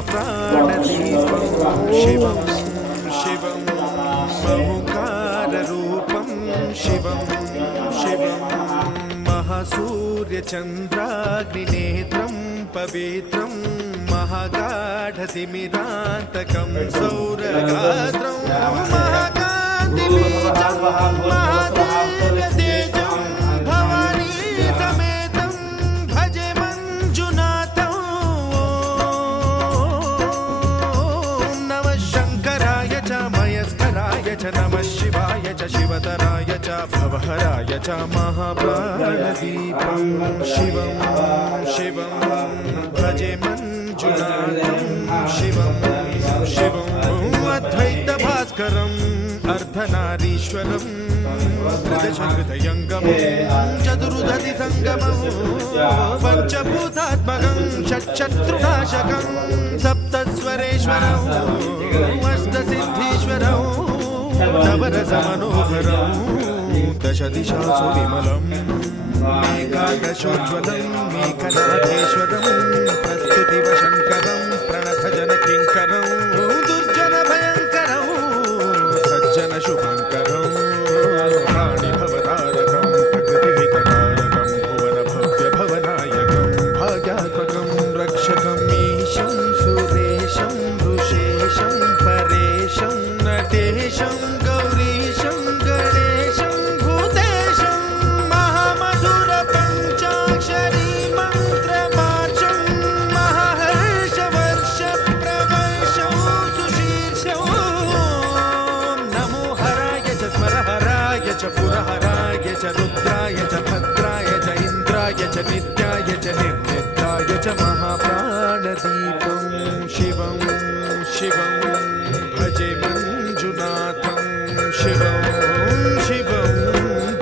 महाप्राणदीपं शिवं शिवं महुकाररूपं शिवं शिवं महासूर्यचन्द्राग्निनेत्रं पवित्रं महागाढतिमिरान्तकं सौरगात्रं महाकान्तिबीजं महादिव्यतेजं भवानी समेतं भजे मञ्जुनाथं। ॐ नमः शङ्कराय च मयस्कराय च नमः शिवाय च शिवतराय च भवहराय च महाप्राणदीपं शिवं शिवं भजे मञ्जुनाथं शिवं शिवं अद्वैतभास्करम् अर्धनारीश्वरं त्रिदशहृदयङ्गमं चतुर्दधिसङ्गमं पञ्चभूतात्मकं षट्शत्रुनाशकं सप्तस्वरेश्वरं अष्टसिद्धीश्वरं नवरसमनोहरं दशदिशासु विमलम् एकादशोज्ज्वलं मेघनाथेश्वरं प्रस्तुतिवशङ्करं प्रणतजनकिङ्करं दुर्जनभयङ्करं सज्जनशुभङ्करं प्राणिभवतारकं प्रकृतिहितकारकं भुवनभव्यभवनायकं भाग्यात्मकं रक्षकं ईशं सुरेशं ऋषेशं परेशं नटेशं गौरीशं गणेशं भूतेशं महामधुरपञ्चाक्षरी मन्त्रमार्चं महाहर्षवर्षप्रवर्षं सुशीर्षं। नमो हराय च स्मरहराय च पुरहराय च रुद्राय च भद्राय च इन्द्राय च नित्याय च निर्निद्राय च महाप्राणदीपं शिवं शिवं भजे मञ्जुनाथं शिवं शिवं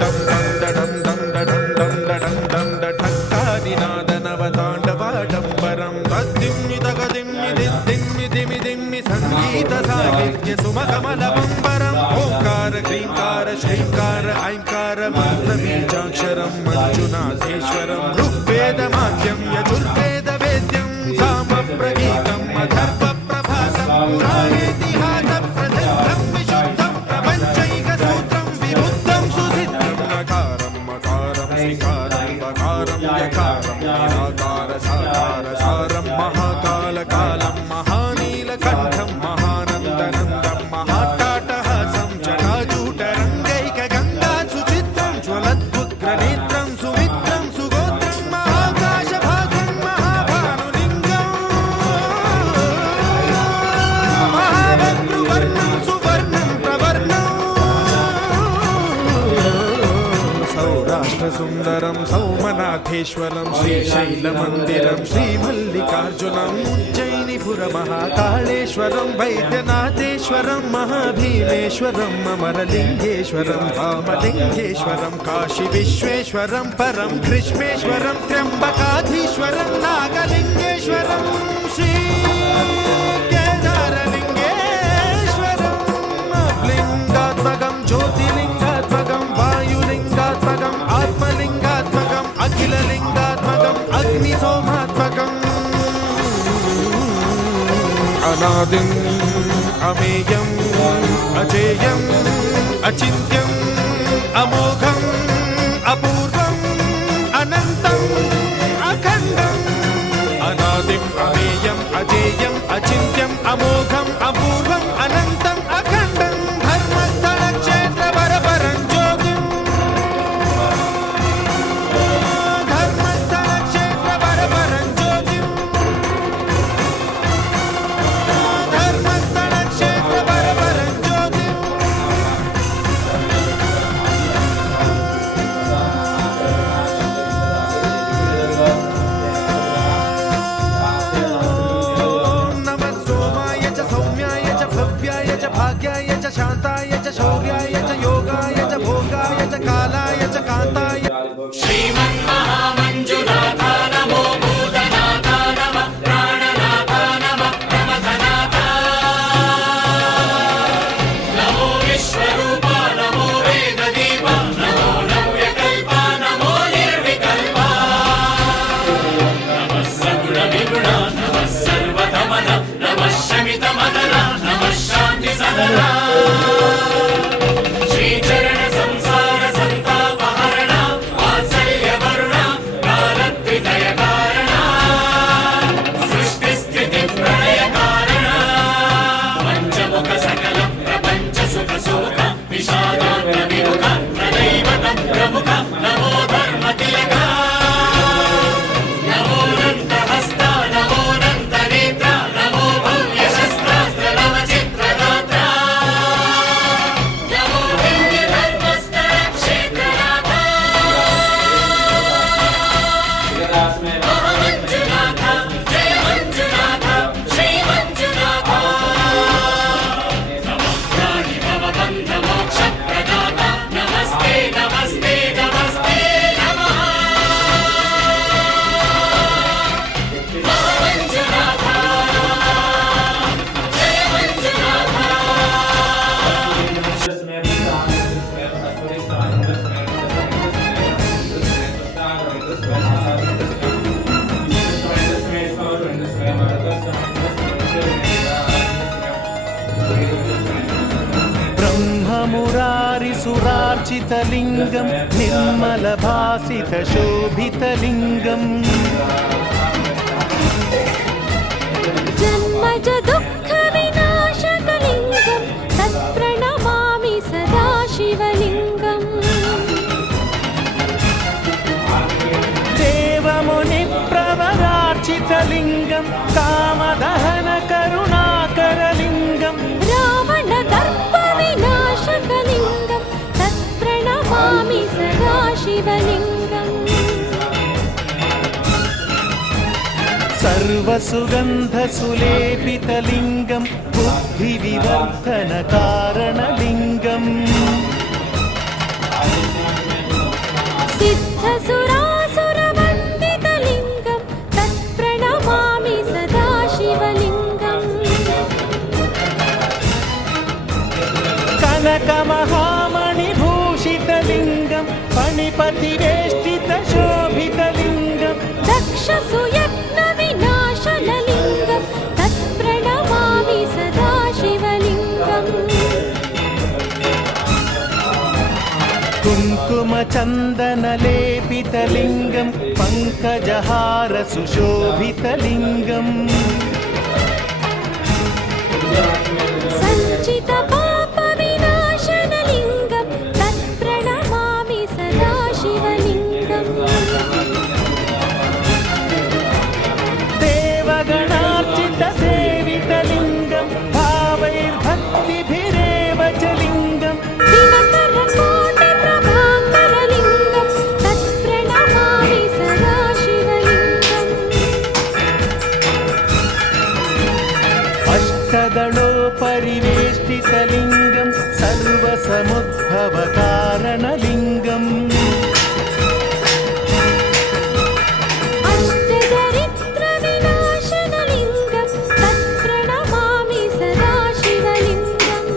दं दं दडं दं दडं दं दडं दं दठक्कादिनादनवताण्डवाडम्बरं तद्दिम्मि तगदिम्मि दिद्दिम्मि दिमि दिम्मि सङ्गीतसाहित्य सुमकमलबम्बरम् ओङ्कार क्लीङ्कार श्रीङ्कार ऐङ्कार मन्त्रबीजाक्षरं मञ्जुनाथेश्वरं ऋग्वेदमाद्यं यजुर्वेदवेद्यं सामप्रगीतम् अथर्वप्रभातं पुराणेतिहासप्रसिद्धं विशुद्धं प्रपञ्चैकसूत्रं विबुद्धं सुसिद्धं नकारं मकारं सिकारं बकारं यकारं निराकार साकार सारं महाकालकालं महानीलकण्ठं महानन्दनन्दं महाट्टाटहासं जटाजूटरङ्गैकगङ्गा सुचित्रं ज्वलद्वुग्रनेत्रं सुमित्रं सुगोत्रं महाकाशभासं महाभानुलिङ्गं महावक्त्रवर्णं सुवर्णं प्रवर्णं सौराष्ट्रसुन्दरं सौमनाथेश्वरं श्रीशैलमन्दिरं श्रीमल्लिकार्जुनम् उज्जयिनीपुरमहाकाळेश्वरं वैद्यनाथेश्वरं महाभीमेश्वरम् अमरलिङ्गेश्वरं रामलिङ्गेश्वरं काशीविश्वेश्वरं परं कृष्णेश्वरं त्र्यम्बकाधीश्वरं नागलिङ्गेश्वरं श्रीकेदारलिङ्गेश्वरं लिङ्गात्मकं ज्योतिलिङ्गात्मकं वायुलिङ्गात्मकम् आत्मलिङ्गात्मकम् अखिललिङ्गात्मकम् अग्निसोमात्मकम् अनादिम् अमेयम् अजेयम् अचिन्त्यम् अमोघम् अपूर्वम् अनन्तम् अखण्डम् अनादिम् अमेयम् अजेयम् अचिन्त्यम् अमोघम् अपूर्वम् अनन्तम् अखण्डम् धर्मस्थलक्षेत्रवरपरं ज्योतिम् धर्मस्थलक्षेत्रवरपरं ज्योतिम् धर्मस्थलक्षेत्रवरपरं ज्योतिम् नमः सोमाय च सौम्याय च भव्याय च भाग्याय च शान्ताय च शौर्याय च योगाय च भोगाय च कालाय च कान्ताय श्रीमन्महामञ्जुनाथ नमो भूतनाथ नमः प्राणनाथ नमः प्रमथनाथ नमो विश्वरूप नमो वेददीप नमो नव्यकल्प नमो निर्विकल्प सगुणा नमः सर्वदमन नमः शमितमदना नमः शान्ति सदना श्रीचरण संसार संतापहरणा वात्सल्य वरुणा कालत्रिदय कारणा सृष्टि स्थिति प्रलय कारणा पंचमुख सकल प्रपंच सुख सुमुख विषादान्त विमुख प्रदैवत प्रमुख नमो धर्म तिलक नमो नन्द हस्त नमो नन्द नेत्र नमो भव्य शस्त्रास्त्र नव चित्रगात्र नमो दिव्य धर्मस्तर क्षेत्रनाथ महामञ्जुनाथ जय मञ्जुनाथ श्री मञ्जुनाथ नमः प्राणि भव बन्ध मोक्ष प्रदाता नमस्ते नमस्ते नमस्ते नमः महामञ्जुनाथ जय मञ्जुनाथ ब्रह्ममुरारिसुरार्चितलिङ्गं निर्मलभासितशोभितलिङ्गम् जन्मज दुःखविनाशकलिङ्गं तत्प्रणमामि सदा शिवलिङ्गम् देवमुनिप्रवरार्चितलिङ्गं कामदहनकरुणाकरलिङ्गं रावणदर्पविनाशकलिङ्गं तत्प्रणमामि सदा शिवलिङ्गम् सर्वसुगन्धसुलेपितलिङ्गं बुद्धिविवर्धनकारणलिङ्गम् सिद्धसुरासुरवन्दितलिङ्गं तत्प्रणमामि सदा शिवलिङ्गम् कनकमहामणिभूषितलिङ्गं फणिपतिवेष्टितशोभितलिङ्गं दक्षसुयत्नविनाशनलिङ्गं तत्प्रणमामि सदा शिवलिङ्गम् कुङ्कुमचन्दनलेपितलिङ्गं पङ्कजहारसुशोभितलिङ्गम् सञ्चितपापविनाशनलिङ्गं तत्प्रणमामि सदा शिवलिङ्गम् देवगणार्चितसेवितलिङ्गं भावैर्भक्तिभिरेव च लिङ्गम् दिनकरकोटिप्रभाकरलिङ्गं तत्प्रणमामि सदा शिवलिङ्गम् अष्टदलोपरिवेष्टितलिङ्गं सर्वसमुद्भवकारणलिङ्गम् अष्टदरिद्रविनाशनलिङ्गं तत्प्रणमामि सदा शिवलिङ्गम्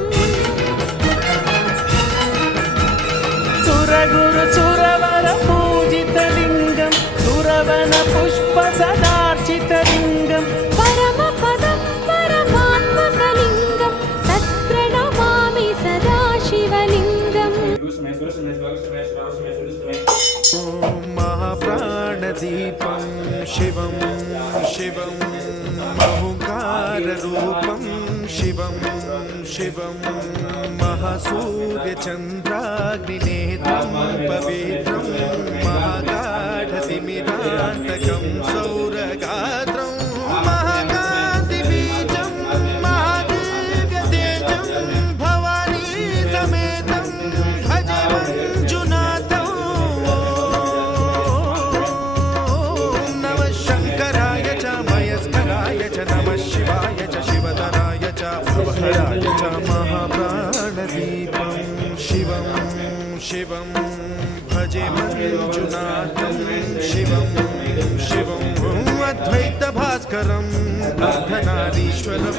सुरगुरुसुरवरपूजितलिङ्गं सुरवनपुष्पसदार्चितलिङ्गं परमपदं परमात्मकलिङ्गं तत्प्रणमामि सदा शिवलिङ्गम् ॐ महाप्राणदीपं शिवं शिवं ओङ्काररूपं शिवं शिवं महासूर्यचन्द्राग्निनेत्रं पवित्रं महागाढतिमिरान्तकं सौरगात्रं महाकान्तिबीजं महादिव्यतेजं भवानी समेतं भजे मञ्जुनाथं नमः शङ्कराय च मयस्कराय च नमः शिवाय च शिवतराय च भवहराय च महाप्राणदीपं शिवं शिवं भजे मञ्जुनाथं शिवं शिवं अद्वैतभास्करं अर्धनारीश्वरं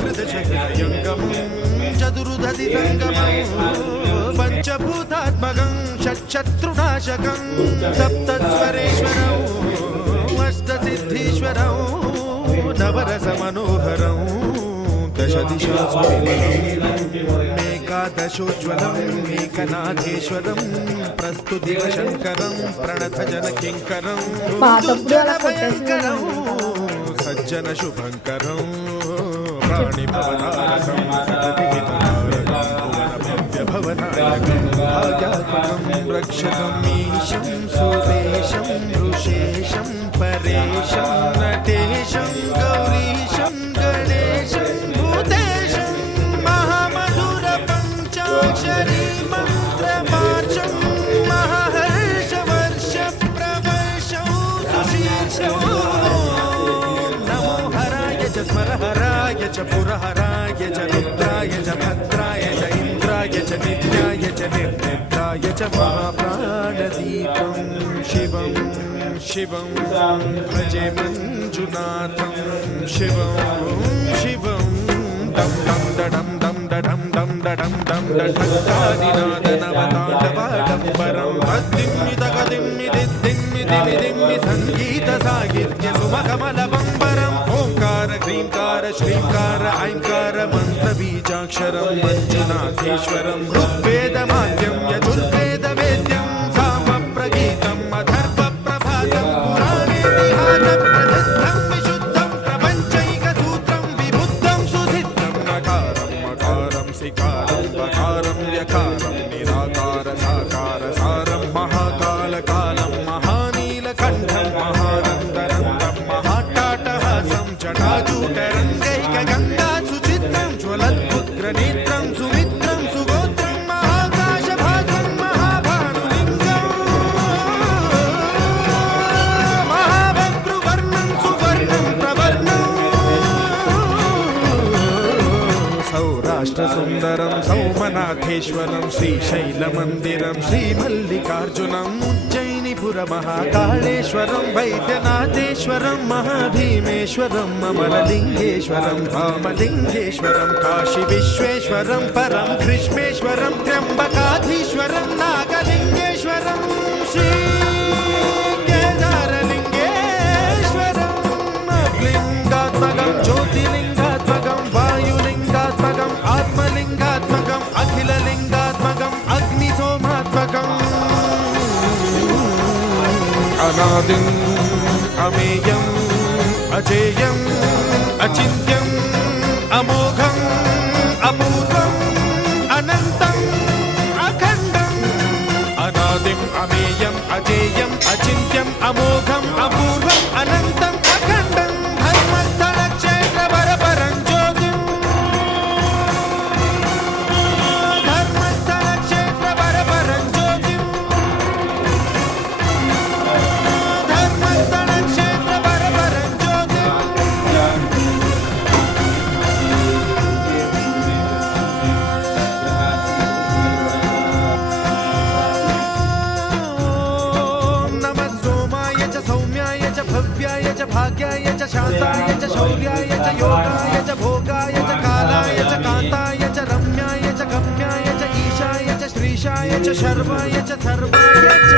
कृतशक्तियङ्गमं चतुर्दधिसङ्गमं पञ्चभूतात्मकं षट्शत्रुनाशकं सप्तस्वरेश्वरम् अष्टसिद्धीश्वरम् नवरसमनोहरं दश दिशासु विमलम् एकादशोज्ज्वलम् एकनाथेश्वरं प्रस्तुतिवशङ्करं प्रणतजनकिङ्करं दुर्जनभयङ्करं सज्जनशुभङ्करं प्राणिभवतारकं भुवनभव्यभवनायकं भाग्यात्मकं रक्षकम् ईशं सुरेशं ऋषेशं परेशं नटेशं गौरीशं गणेशं भूतेशं महामधुरपञ्चाक्षरी मन्त्रमार्चं महाहर्षवर्षप्रवर्षं सुशीर्षं नमो हराय च स्मरहराय च पुरहराय च रुद्राय च भद्राय च इन्द्राय च नित्याय च निर्निद्राय च महाप्राणदीपं शिवं शिवं भजे मञ्जुनाथं शिवं शिवं दं दं दडं दं दडं दं दडं दं दढङ्गादिनादनवताण्डवाडम्बरं तद्दिम्मि तकदिम्मि दिद्दिम्मि दिमि दिम्मि सङ्गीतसाहित्यसुमकमलबम्बरम् ओङ्कार ह्रीङ्कार श्रीङ्कार ऐङ्कार मन्त्रबीजाक्षरं मञ्जुनाथेश्वरं ऋग्वेदमाद्यं यजुर्वेदवेद्यं सामप्रगीतम् अथर्वप्रभातं पुराणेतिहासप्रसिद्धं विशुद्धं प्रपञ्चैकसूत्रं विबुद्धं सुसिद्धं नकारं मकारं सिकारं वकारं व्यकारं निराकार साकार सारं महाकालकालं महानीलकण्ठं महानन्दनन्दं महाट्टाटहासं जटाजूटरङ्गैकगङ्गा सुचित्रं ज्वलद्भुग्रनेत्रं सुमित्रं सुगोत्रं महाकाशभासं महाभानुलिङ्गं महाभद्रुवर्णं सुवर्णं प्रवर्णं सौराष्ट्रसुन्दरं सौमनाथेश्वरं श्रीशैलमन्दिरं श्रीमल्लिकार्जुनम् उज्जयिनीपुरमहाकाळेश्वरं वैद्यनाथेश्वरं महाभीमेश्वरम् अमरलिङ्गेश्वरं धामलिङ्गेश्वरं काशीविश्वेश्वरं परं कृष्णेश्वरं त्र्यम्बकाधीश्वरं नागलिङ्गेश्वरं श्रीकेदारलिङ्गेश्वरम् लिङ्गात्मकं ज्योतिलिङ्गात्मकं वायुलिङ्गात्मकम् आत्मलिङ्गात्मकम् अखिललिङ्गात्मकम् अग्निसोमात्मकम् अनादिम् अमेयम् अजेयम् अचिन्त्यम् अमोघम् अपूर्वम् अनन्तम् अखण्डम् अनादिम् अमेयम् अजेयम् अचिन्त्यम् अमोघम् अपूर्वम् अनन्तम् अखण्डम् धर्मस्थलक्षेत्रवरपरं ज्योतिम् धर्मस्थलक्षेत्रवरपरं ज्योतिम् धर्मस्थलक्षेत्रवरपरं ज्योतिम् नमः सोमाय च सौम्याय च भव्याय च भाग्याय च शान्ताय च शौर्याय च योगाय च भोगाय च कालाय च कान्ताय च रम्याय च गम्याय च ईशाय च श्रीशाय च शर्वाय च सर्वाय च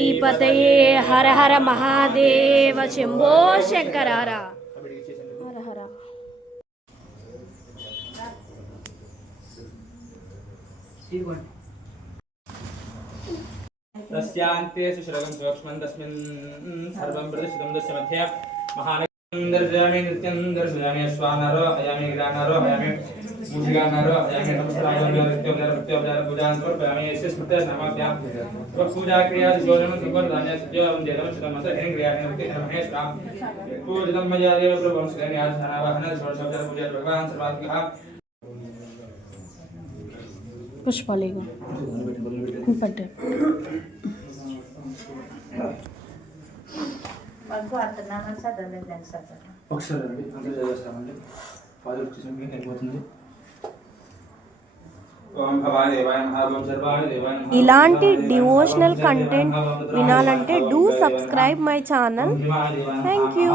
పార్వతీపతయే హర హర మహాదేవ శంభో శంకరార హర హర. तस्यान्ते सुश्रवं सूक्ष्मं तस्मिन् सर्वं प्रदर्शितं तस्य मध्ये महानगरं दर्शयामि नृत्यं दर्शयामि अश्वानरो हयामि गिरानरो हयामि मूषिकानरो हयामि नमस्काराय नृत्योपचार पूजां समर्पयामि यस्य स्मृतः नामाभ्यां पूजा क्रिया शोधनं संवर्धनं सज्जनं देवं चितं मंत्र हेन क्रिया नृत्य महेश्वरां पूजितं मया देव प्रभुं श्रेणी आधानावाहन षोडशोपचार पूजा भगवान् सर्वात्मकः పుష్పాలిగా పట్టు. ఒకసారి అండి అందరూ చదివేస్తామండి ఫాదర్ వచ్చేసి మీకు అయిపోతుంది. ఓం భవాయ దేవాయ నమః ఓం సర్వాయ దేవాయ నమః. ఇలాంటి డివోషనల్ కంటెంట్ వినాలంటే do subscribe my channel. Thank you.